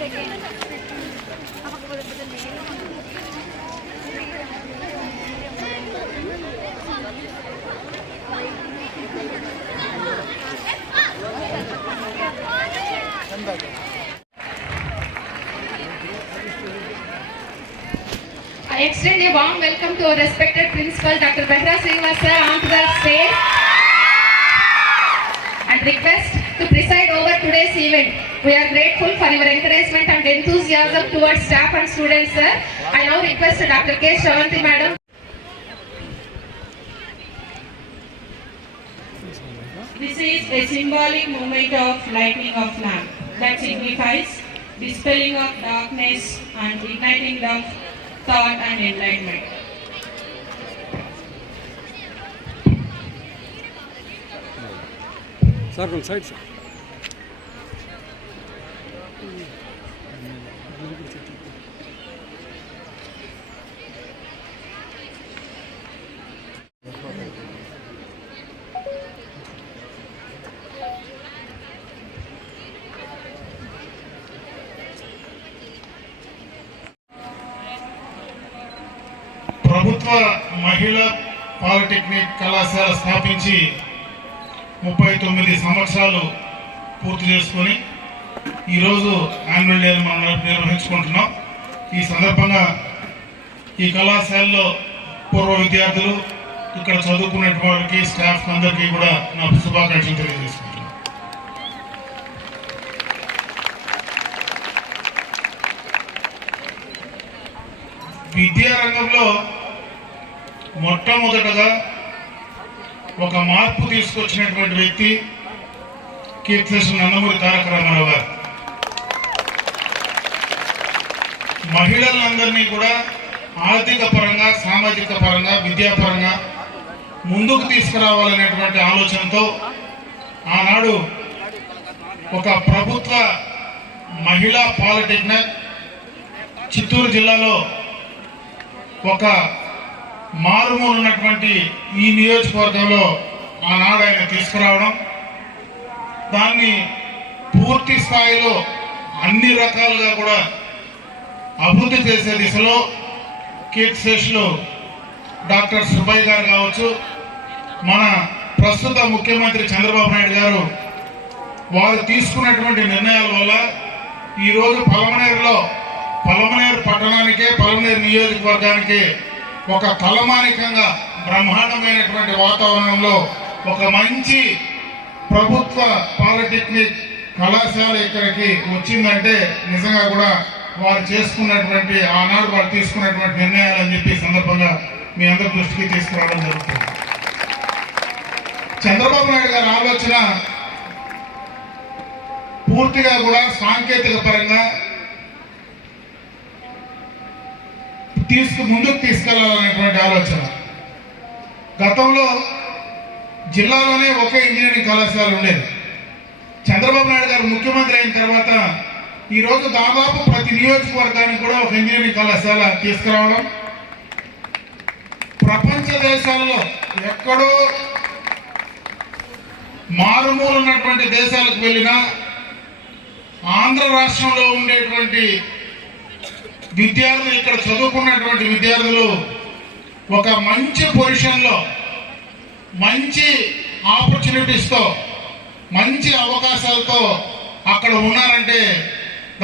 I extend a warm welcome to our respected principal Dr. Behra Srinivasa onto the stage and request to preside over today's event. We are grateful for your encouragement and enthusiasm towards staff and students, sir. I now request Dr. K. Shravanti madam. This is a symbolic moment of lighting of lamp that signifies dispelling of darkness and igniting love, thought and enlightenment. Sir, on side, sir. ప్రభుత్వ మహిళా polytechnic కళాశాల స్థాపించి 39 సంవత్సరాలు పూర్తి చేసుకొని ఈరోజు annual day మనం నిర్వహించుకుంటున్నాం. ఈ సందర్భంగా ఈ కళాశాలలో పూర్వ విద్యార్థులు ఇక్కడ చదువుకునే వారికి స్టాఫ్ అందరికీ కూడా నా శుభాకాంక్షలు తెలియజేసుకుంటున్నాను. విద్యారంగంలో మొట్టమొదటగా ఒక మార్పు తీసుకొచ్చినటువంటి వ్యక్తి కీర్తిశేషులు నందమూరి తారక రామారావు గారు. మహిళలందరినీ కూడా ఆర్థిక పరంగా, సామాజిక పరంగా, విద్యాపరంగా ముందుకు తీసుకురావాలనేటువంటి ఆలోచనతో ఆనాడు ఒక ప్రభుత్వ మహిళా పాలిటెక్నిక్ చిత్తూరు జిల్లాలో ఒక మారుమూలన్నటువంటి ఈ నియోజకవర్గంలో ఆనాడు ఆయన తీసుకురావడం, దాన్ని పూర్తి స్థాయిలో అన్ని రకాలుగా కూడా అభివృద్ధి చేసే దిశలో కీర్తిశేషులు డాక్టర్ సుబ్బయ్య గారు కావచ్చు, మన ప్రస్తుత ముఖ్యమంత్రి చంద్రబాబు నాయుడు గారు వారు తీసుకున్నటువంటి నిర్ణయాల వల్ల ఈరోజు పలమనేరు పట్టణానికే, పలమనేరు నియోజకవర్గానికి ఒక తలమానికంగా బ్రహ్మాండమైనటువంటి వాతావరణంలో ఒక మంచి ప్రభుత్వ పాలిటెక్నిక్ కళాశాల ఇక్కడికి వచ్చిందంటే నిజంగా కూడా వారు చేసుకున్నటువంటి ఆనాడు వారు తీసుకున్నటువంటి నిర్ణయాలు అని చెప్పి సందర్భంగా మీ అందరి దృష్టికి తీసుకురావడం జరుగుతుంది. చంద్రబాబు నాయుడు గారి ఆలోచన పూర్తిగా కూడా సాంకేతిక పరంగా ముందుకు తీసుకెళ్లాలనేటువంటి ఆలోచన. గతంలో జిల్లాలోనే ఒకే ఇంజనీరింగ్ కళాశాల ఉండేది. చంద్రబాబు నాయుడు గారు ముఖ్యమంత్రి అయిన తర్వాత ఈరోజు దాదాపు ప్రతి నియోజకవర్గానికి కూడా ఒక ఇంజనీరింగ్ కళాశాల తీసుకురావడం, ప్రపంచ దేశాలలో ఎక్కడో మారుమూల ఉన్నటువంటి దేశాలకు వెళ్ళినా ఆంధ్ర రాష్ట్రంలో ఉండేటువంటి విద్యార్థులు, ఇక్కడ చదువుకున్నటువంటి విద్యార్థులు ఒక మంచి పొజిషన్లో, మంచి ఆపర్చునిటీస్తో, మంచి అవకాశాలతో అక్కడ ఉన్నారంటే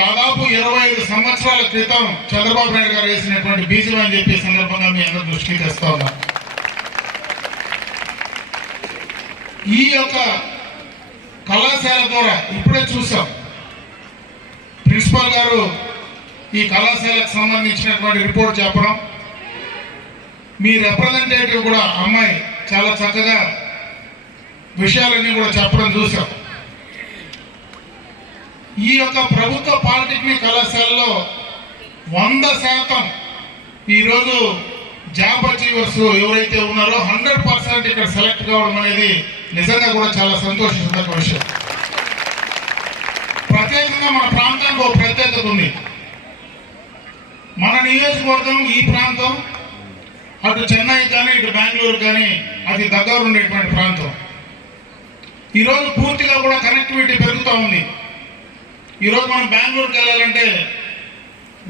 దాదాపు 25 సంవత్సరాల క్రితం చంద్రబాబు నాయుడు గారు వేసినటువంటి బీజం అని చెప్పి సందర్భంగా మీ అందరూ దృష్టికి తెస్తా ఉన్నా. ఈ యొక్క కళాశాల ద్వారా ఇప్పుడే చూసాం, ప్రిన్సిపాల్ గారు ఈ కళాశాలకు సంబంధించినటువంటి రిపోర్ట్ చెప్పడం, మీ రిప్రజెంటేటివ్ కూడా అమ్మాయి చాలా చక్కగా విషయాలన్నీ కూడా చెప్పడం చూసాం. ఈ యొక్క ప్రభుత్వ పాలిటెక్నిక్ కళాశాలలో 100% ఈరోజు జాబ్ అచీవర్స్ ఎవరైతే ఉన్నారో 100% ఇక్కడ సెలెక్ట్ కావడం అనేది నిజంగా కూడా చాలా సంతోషించదగ్గ విషయం. ప్రత్యేకంగా మన ప్రాంతానికి ఒక ప్రత్యేకత ఉంది. మన నియోజకవర్గం, ఈ ప్రాంతం అటు చెన్నై కానీ ఇటు బెంగళూరు కానీ అది దగ్గర ఉండేటువంటి ప్రాంతం. ఈరోజు పూర్తిగా కూడా కనెక్టివిటీ పెరుగుతూ ఉంది. ఈరోజు మనం బెంగళూరుకి వెళ్ళాలంటే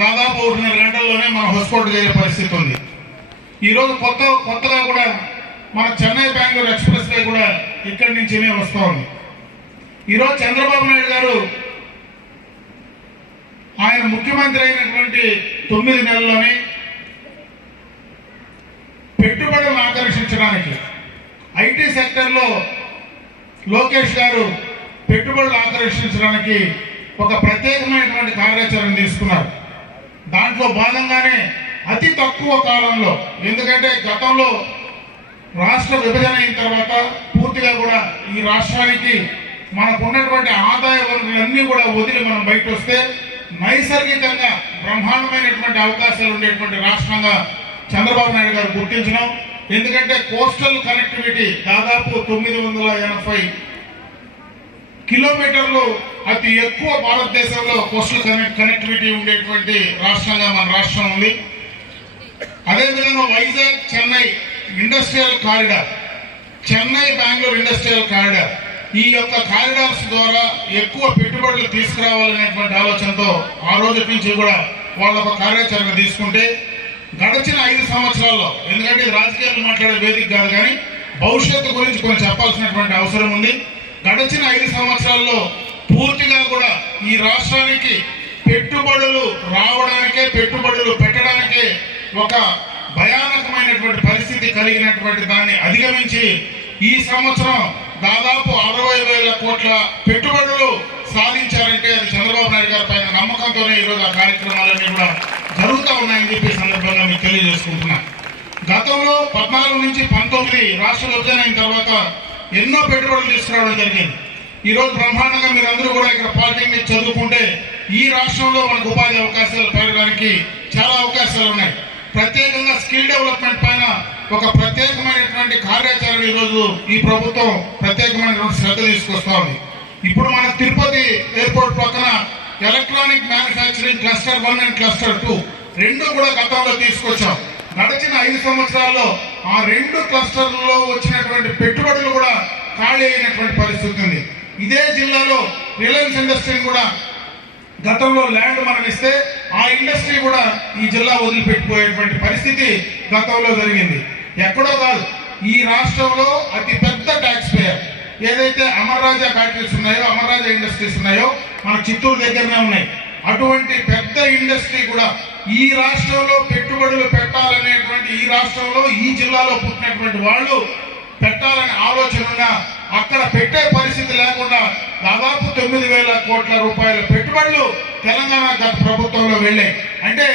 దాదాపు 1.5 గంటల్లోనే మనం హొస్కోట్ చేసే పరిస్థితి ఉంది. ఈరోజు కొత్తగా కూడా మన చెన్నై బెంగళూరు ఎక్స్ప్రెస్ వే కూడా ఇక్కడి నుంచినే వస్తూ ఉంది. ఈరోజు చంద్రబాబు నాయుడు గారు ఆయన ముఖ్యమంత్రి అయినటువంటి 9 నెలల్లోనే పెట్టుబడులను ఆకర్షించడానికి ఐటీ సెక్టర్లో లోకేష్ గారు పెట్టుబడులు ఆకర్షించడానికి ఒక ప్రత్యేకమైనటువంటి కార్యాచరణ తీసుకున్నారు. దాంట్లో భాగంగానే అతి తక్కువ కాలంలో, ఎందుకంటే గతంలో రాష్ట్ర విభజన అయిన తర్వాత పూర్తిగా కూడా ఈ రాష్ట్రానికి మనకు ఉన్నటువంటి ఆదాయ వనరులన్నీ కూడా వదిలి మనం బయట వస్తే నైసర్గికంగా బ్రహ్మాండమైనటువంటి అవకాశాలు ఉండేటువంటి రాష్ట్రంగా చంద్రబాబు నాయుడు గారు గుర్తించడం. ఎందుకంటే కోస్టల్ కనెక్టివిటీ దాదాపు 980 కిలోమీటర్లు అతి ఎక్కువ భారతదేశంలో కోస్టల్ కనెక్టివిటీ ఉండేటువంటి రాష్ట్రంగా మన రాష్ట్రం ఉంది. అదేవిధంగా Vizag Chennai industrial corridor, Chennai Bengaluru industrial corridor, ఈ యొక్క కారిడార్స్ ద్వారా ఎక్కువ పెట్టుబడులు తీసుకురావాలనేటువంటి ఆలోచనతో ఆ రోజు నుంచి కూడా వాళ్ళ ఒక కార్యాచరణ తీసుకుంటే గడిచిన 5 సంవత్సరాల్లో, ఎందుకంటే ఇది రాజకీయాలు మాట్లాడే వేదిక కాదు కానీ భవిష్యత్తు గురించి కొంచెం చెప్పాల్సినటువంటి అవసరం ఉంది. గడిచిన 5 సంవత్సరాల్లో పూర్తిగా కూడా ఈ రాష్ట్రానికి పెట్టుబడులు రావడానికే, పెట్టుబడులు పెట్టడానికే ఒక భయానకమైనటువంటి పరిస్థితి కలిగినటువంటి దాన్ని అధిగమించి ఈ సంవత్సరం దాదాపు 60,000 కోట్ల పెట్టుబడులు సాధించారంటే అది చంద్రబాబు నాయుడు గారి పైన నమ్మకంతోనే ఈరోజు ఆ కార్యక్రమాలన్నీ కూడా జరుగుతూ ఉన్నాయని చెప్పి సందర్భంగా మీకు తెలియజేసుకుంటున్నా. గతంలో 14 నుంచి 19 రాష్ట్ర విభజన అయిన తర్వాత ఎన్నో పెట్టుబడులు తీసుకురావడం జరిగింది. ఈరోజు బ్రహ్మాండంగా మీరందరూ కూడా ఇక్కడ పాలిటెక్నిక్ చదువుకుంటే ఈ రాష్ట్రంలో మనకు ఉపాధి అవకాశాలు పెరగడానికి చాలా అవకాశాలు ఉన్నాయి. ప్రత్యేకంగా స్కిల్ డెవలప్మెంట్ పైన ఒక ప్రత్యేకమైనటువంటి కార్యాచరణ ఈరోజు ఈ ప్రభుత్వం ప్రత్యేకమైనటువంటి శ్రద్ధ తీసుకొస్తా ఉంది. ఇప్పుడు మన తిరుపతి ఎయిర్పోర్ట్ పక్కన electronic manufacturing cluster 1 and cluster 2 రెండు కూడా గతంలో తీసుకొచ్చాం. గడిచిన 5 సంవత్సరాల్లో ఆ 2 క్లస్టర్లలో వచ్చినటువంటి పెట్టుబడులు కూడా ఖాళీ అయినటువంటి పరిస్థితి ఉంది. ఇదే జిల్లాలో రిలయన్స్ ఇండస్ట్రీని కూడా గతంలో ల్యాండ్ మనం ఇస్తే ఆ ఇండస్ట్రీ కూడా ఈ జిల్లా వదిలిపెట్టిపోయేటువంటి పరిస్థితి గతంలో జరిగింది. ఎక్కడో కాదు, ఈ రాష్ట్రంలో అతి పెద్ద ట్యాక్స్ పేయర్ ఏదైతే అమర్ రాజా ఫ్యాక్టరీస్ ఉన్నాయో, అమర్ రాజా ఇండస్ట్రీస్ ఉన్నాయో మన చిత్తూరు దగ్గరనే ఉన్నాయి. అటువంటి పెద్ద ఇండస్ట్రీ కూడా ఈ రాష్ట్రంలో పెట్టుబడులు పెట్టాలనేటువంటి, ఈ రాష్ట్రంలో ఈ జిల్లాలో పుట్టినటువంటి వాళ్ళు పెట్టాలనే ఆలోచన ఉన్నా అక్కడ పెట్టే పరిస్థితి లేకుండా దాదాపు 9,000 కోట్ల రూపాయల పెట్టుబడులు తెలంగాణ గత ప్రభుత్వంలో వెళ్ళాయి. అంటే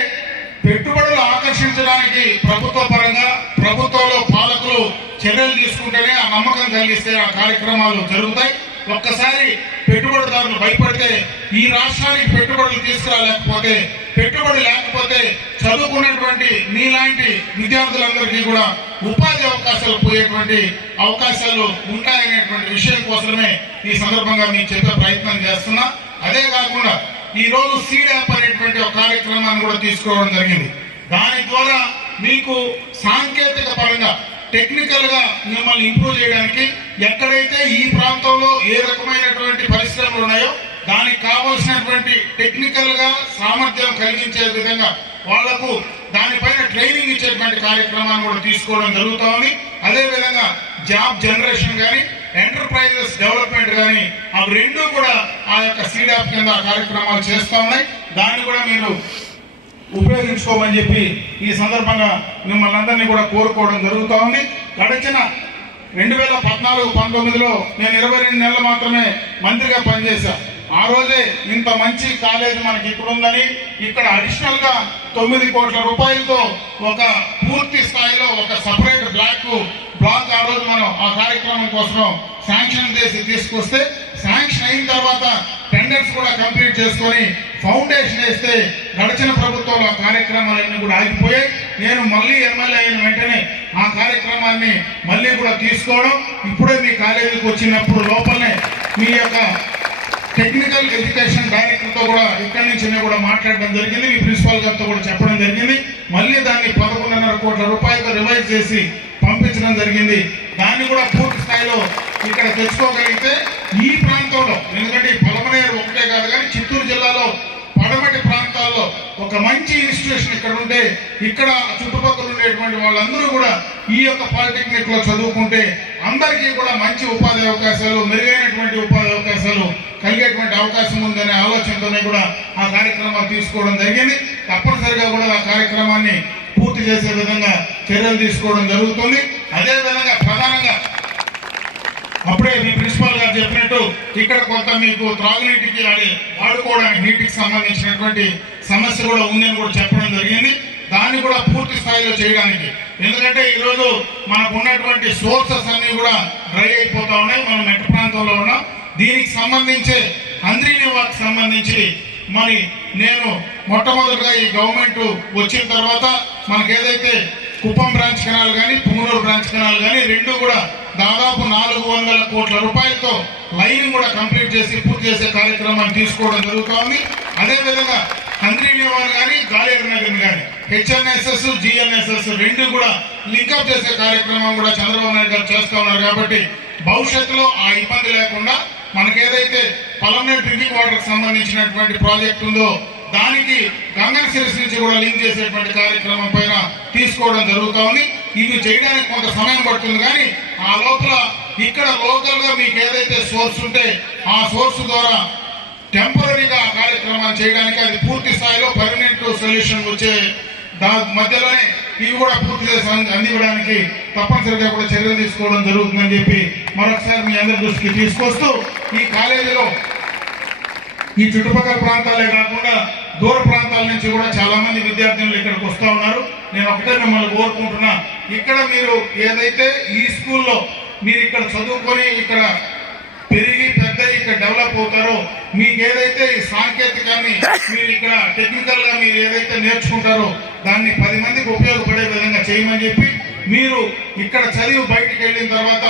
పెట్టుబడులు ఆకర్షించడానికి ప్రభుత్వ పరంగా, ప్రభుత్వంలో పాలకులు చర్యలు తీసుకుంటేనే ఆ నమ్మకం కలిగిస్తే ఆ కార్యక్రమాలు జరుగుతాయి. ఒక్కసారి పెట్టుబడిదారులు భయపడితే ఈ రాష్ట్రానికి పెట్టుబడులు తీసుకురాలేకపోతే, పెట్టుబడి లేకపోతే చదువుకున్నటువంటి మీలాంటి విద్యార్థులందరికీ కూడా ఉపాధి అవకాశాలు పోయేటువంటి అవకాశాలు ఉంటాయనేటువంటి విషయం కోసమే ఈ సందర్భంగా మీకు చెప్పే ప్రయత్నం చేస్తున్నా. అదే కాకుండా ఈ రోజు సీడ్ యాప్ అనేటువంటి ఒక కార్యక్రమాన్ని కూడా తీసుకోవడం జరిగింది. దాని ద్వారా మీకు సాంకేతిక పరంగా, టెక్నికల్ గా మిమ్మల్ని ఇంప్రూవ్ చేయడానికి, ఎక్కడైతే ఈ ప్రాంతంలో ఏ రకమైనటువంటి పరిశ్రమలు ఉన్నాయో దానికి కావాల్సినటువంటి టెక్నికల్ గా సామర్థ్యం కలిగించే విధంగా వాళ్లకు దానిపైన ట్రైనింగ్ ఇచ్చేటువంటి కార్యక్రమాన్ని కూడా తీసుకోవడం జరుగుతూ ఉంది. అదేవిధంగా జాబ్ జనరేషన్ కానీ, ఎంటర్ప్రైజెస్ డెవలప్మెంట్ కానీ అవి రెండూ కూడా ఆ యొక్క సీడాప్ కింద కార్యక్రమాలు చేస్తూ ఉన్నాయి. దాన్ని కూడా మీరు ఉపయోగించుకోమని చెప్పి ఈ సందర్భంగా మిమ్మల్ని అందరినీ కూడా కోరుకోవడం జరుగుతూ ఉంది. గడిచిన 2014-19లో నేను 22 నెలలు మాత్రమే మంత్రిగా పనిచేశా. ఆ రోజే ఇంత మంచి కాలేజ్ మనకి ఇక్కడ ఉందని, ఇక్కడ అడిషనల్ గా 9 కోట్ల రూపాయలతో ఒక పూర్తి స్థాయిలో ఒక సపరేట్ బ్లాక్ ఆ రోజు మనం ఆ కార్యక్రమం కోసం శాంక్షన్ చేసి తీసుకొస్తే, శాంక్షన్ అయిన తర్వాత టెండర్స్ కూడా కంప్లీట్ చేసుకొని ఫౌండేషన్ వేస్తే గడిచిన ప్రభుత్వంలో ఆ కార్యక్రమాలన్నీ కూడా ఆగిపోయాయి. నేను మళ్ళీ ఎమ్మెల్యే అయిన వెంటనే ఆ కార్యక్రమాన్ని మళ్ళీ కూడా తీసుకోవడం, ఇప్పుడే మీ కాలేజీకి వచ్చినప్పుడు లోపలనే మీ యొక్క టెక్నికల్ ఎడ్యుకేషన్ డైరెక్టర్తో కూడా ఇక్కడి నుంచి కూడా మాట్లాడడం జరిగింది. మీ ప్రిన్సిపాల్ గారితో కూడా చెప్పడం జరిగింది. మళ్ళీ దాన్ని 11.5 కోట్ల రూపాయలతో రివైజ్ చేసి పంపించడం జరిగింది. దాన్ని కూడా పూర్తి స్థాయిలో ఇక్కడ తెచ్చుకోగలిగితే ఈ ప్రాంతంలో, ఎందుకంటే పలమనేరు ఒకటే కాదు కానీ చిత్తూరు ఒక మంచి ఇన్స్టిట్యూషన్ ఇక్కడ ఉంటే ఇక్కడ చుట్టుపక్కల ఉండేటువంటి వాళ్ళందరూ కూడా ఈ యొక్క పాలిటెక్నిక్ లో చదువుకుంటే అందరికీ కూడా మంచి ఉపాధి అవకాశాలు, మెరుగైనటువంటి ఉపాధి అవకాశాలు కలిగేటువంటి అవకాశం ఉందనే ఆలోచనతోనే కూడా ఆ కార్యక్రమాలు తీసుకోవడం జరిగింది. తప్పనిసరిగా కూడా ఆ కార్యక్రమాన్ని పూర్తి చేసే విధంగా చర్యలు తీసుకోవడం జరుగుతుంది. అదేవిధంగా ప్రధానంగా అప్పుడే మీ ప్రిన్సిపాల్ గారు చెప్పినట్టు ఇక్కడ కొంత మీకు త్రాగునీటికి వాడుకోవడానికి నీటికి సంబంధించినటువంటి సమస్య కూడా ఉందని కూడా చెప్పడం జరిగింది. దాన్ని కూడా పూర్తి స్థాయిలో చేయడానికి, ఎందుకంటే ఈరోజు మనకు ఉన్నటువంటి సోర్సెస్ అన్ని కూడా డ్రై అయిపోతా ఉన్నాయి. మనం మెట్ట ప్రాంతంలో ఉన్నాం. దీనికి సంబంధించి అంద్రీనివాకి సంబంధించి మరి నేను మొట్టమొదటిగా ఈ గవర్నమెంట్ వచ్చిన తర్వాత మనకు ఏదైతే కుప్పం బ్రాంచ్ కెనాల్ కానీ పుంగనూరు బ్రాంచ్ కెనాల్ కానీ రెండు కూడా దాదాపు 400 కోట్ల రూపాయలతో లైన్ కూడా కంప్లీట్ చేసి పూర్తి చేసే కార్యక్రమాన్ని తీసుకోవడం జరుగుతోంది. అదేవిధంగా అంద్రీనివాన్ కానీ గాలేరు నగర్ కానీ హెచ్ఎన్ఎస్ఎస్ జిఎన్ఎస్ఎస్ రెండు కూడా లింకప్ చేసే కార్యక్రమం కూడా చంద్రబాబు నాయుడు గారు చేస్తా ఉన్నారు. కాబట్టి భవిష్యత్తులో ఆ ఇబ్బంది లేకుండా మనకేదైతే పలమనేరు డ్రింకింగ్ వాటర్ సంబంధించినటువంటి ప్రాజెక్ట్ ఉందో దానికి గంగన సిరీస్ నుంచి కూడా లింక్ చేసేటువంటి కార్యక్రమం పైన తీసుకోవడం జరుగుతూ ఉంది. ఇవి చేయడానికి కొంత సమయం పడుతుంది, కానీ ఆ లోపల ఇక్కడ లోకల్ గా మీకు ఏదైతే సోర్స్ ఉంటే ఆ సోర్స్ ద్వారా టెంపరీగా ఆ కార్యక్రమాన్ని చేయడానికి అది పూర్తి స్థాయిలో పర్మనెంట్ సొల్యూషన్ వచ్చే మధ్యలోనే ఇవి కూడా పూర్తి చేసి అందివ్వడానికి తప్పనిసరిగా కూడా చర్యలు తీసుకోవడం జరుగుతుందని చెప్పి మరొకసారి మీ అందరి దృష్టికి తీసుకొస్తూ, ఈ కాలేజీలో ఈ చుట్టుపక్కల ప్రాంతాలే కాకుండా దూర ప్రాంతాల నుంచి కూడా చాలా మంది విద్యార్థులు ఇక్కడికి వస్తూ ఉన్నారు. నేను ఒకటే మిమ్మల్ని కోరుకుంటున్నా, ఇక్కడ మీరు ఏదైతే ఈ స్కూల్లో మీరు ఇక్కడ చదువుకొని ఇక్కడ పెరిగి పెద్ద ఇక్కడ డెవలప్ అవుతారో, మీకు ఏదైతే ఈ సాంకేతికాన్ని మీరు ఇక్కడ టెక్నికల్ గా మీరు ఏదైతే నేర్చుకుంటారో దాన్ని 10 మందికి ఉపయోగపడే విధంగా చేయమని చెప్పి, మీరు ఇక్కడ చదివి బయటికి వెళ్ళిన తర్వాత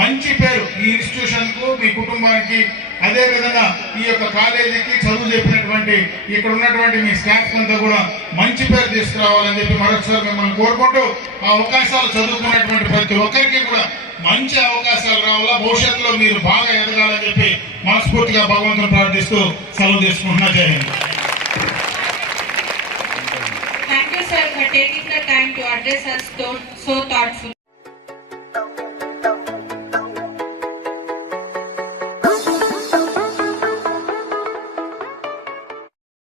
మంచి పేరు ఈ ఇన్స్టిట్యూషన్ కు, మీ కుటుంబానికి, అదే విధంగా ఈ యొక్క కాలేజీకి చదువు చెప్పినటువంటి ఇక్కడ ఉన్నటువంటి మీ స్టాఫ్ అంతా కూడా మంచి పేరు తీసుకురావాలని చెప్పి మరొకసారి మిమ్మల్ని కోరుకుంటూ, ఆ అవకాశాలు చదువుకున్నటువంటి ప్రతి ఒక్కరికి కూడా మంచి అవకాశాలు రావాలా, భవిష్యత్తులో మీరు బాగా ఎదగాలని చెప్పి మనస్ఫూర్తిగా భగవంతుని ప్రార్థిస్తూ సెలవు తీసుకుంటున్నా. జై Hind. Thank you, sir, for taking the time to address us so thoughtfully.